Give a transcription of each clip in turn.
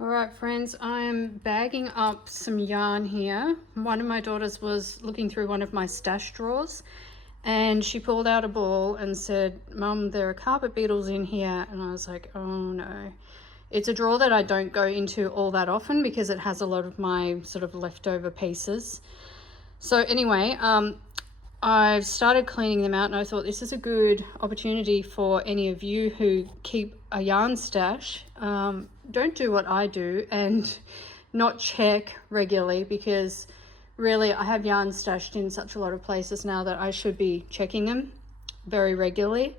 All right, friends, I'm bagging up some yarn here. One of my daughters was looking through one of my stash drawers and she pulled out a ball and said, "Mum, there are carpet beetles in here." And I was like, oh no. It's a drawer that I don't go into all that often because it has a lot of my sort of leftover pieces. So anyway, I've started cleaning them out and I thought this is a good opportunity for any of you who keep a yarn stash. Don't do what I do and not check regularly, because really I have yarn stashed in such a lot of places now that I should be checking them very regularly.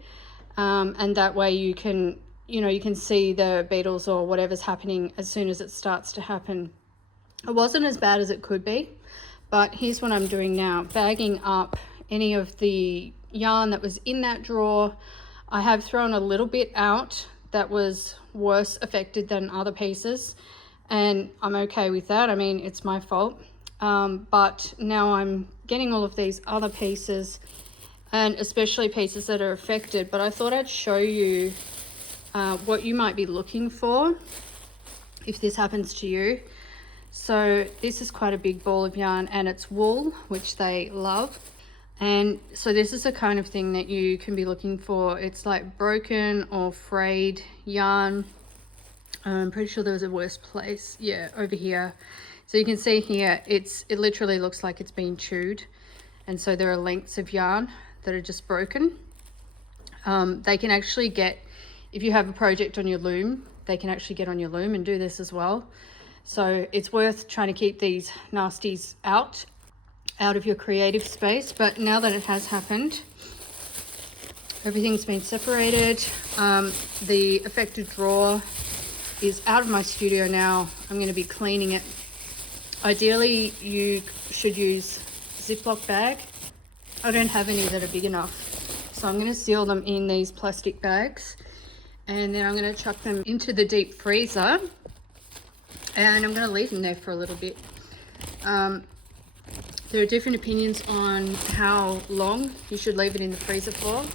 And that way you can see the beetles or whatever's happening as soon as it starts to happen. It wasn't as bad as it could be, but here's what I'm doing now, bagging up any of the yarn that was in that drawer. I have thrown a little bit out that was worse affected than other pieces, and I'm okay with that. I mean, it's my fault. But now I'm getting all of these other pieces, and especially pieces that are affected. But I thought I'd show you what you might be looking for if this happens to you. So this is quite a big ball of yarn and it's wool, which they love. And so this is the kind of thing that you can be looking for. It's like broken or frayed yarn. I'm pretty sure there was a worse place. Yeah, over here. So you can see here, it literally looks like it's been chewed. And so there are lengths of yarn that are just broken. They can actually get, if you have a project on your loom, they can actually get on your loom and do this as well. So it's worth trying to keep these nasties out of your creative space. But now that it has happened, everything's been separated. The affected drawer is out of my studio now. I'm going to be cleaning it. Ideally, you should use Ziploc bag. I don't have any that are big enough, so I'm going to seal them in these plastic bags, and then I'm going to chuck them into the deep freezer, and I'm going to leave them there for a little bit. There are different opinions on how long you should leave it in the freezer for,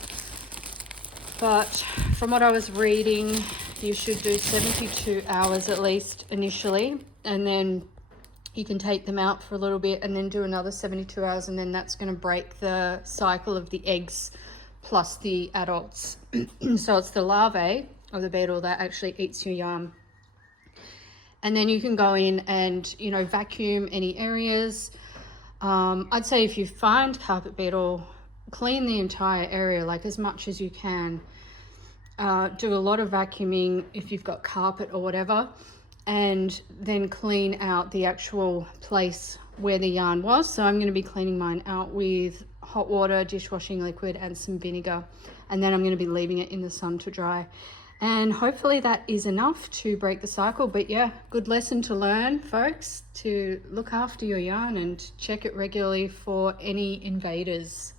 but from what I was reading, you should do 72 hours at least initially, and then you can take them out for a little bit and then do another 72 hours, and then that's going to break the cycle of the eggs plus the adults. So it's the larvae of the beetle that actually eats your yarn. And then you can go in and, vacuum any areas. I'd say if you find carpet beetle, clean the entire area, like as much as you can. Do a lot of vacuuming if you've got carpet or whatever, and then clean out the actual place where the yarn was. So I'm going to be cleaning mine out with hot water, dishwashing liquid and some vinegar, and then I'm going to be leaving it in the sun to dry, and hopefully that is enough to break the cycle. But yeah, good lesson to learn, folks, to look after your yarn and check it regularly for any invaders.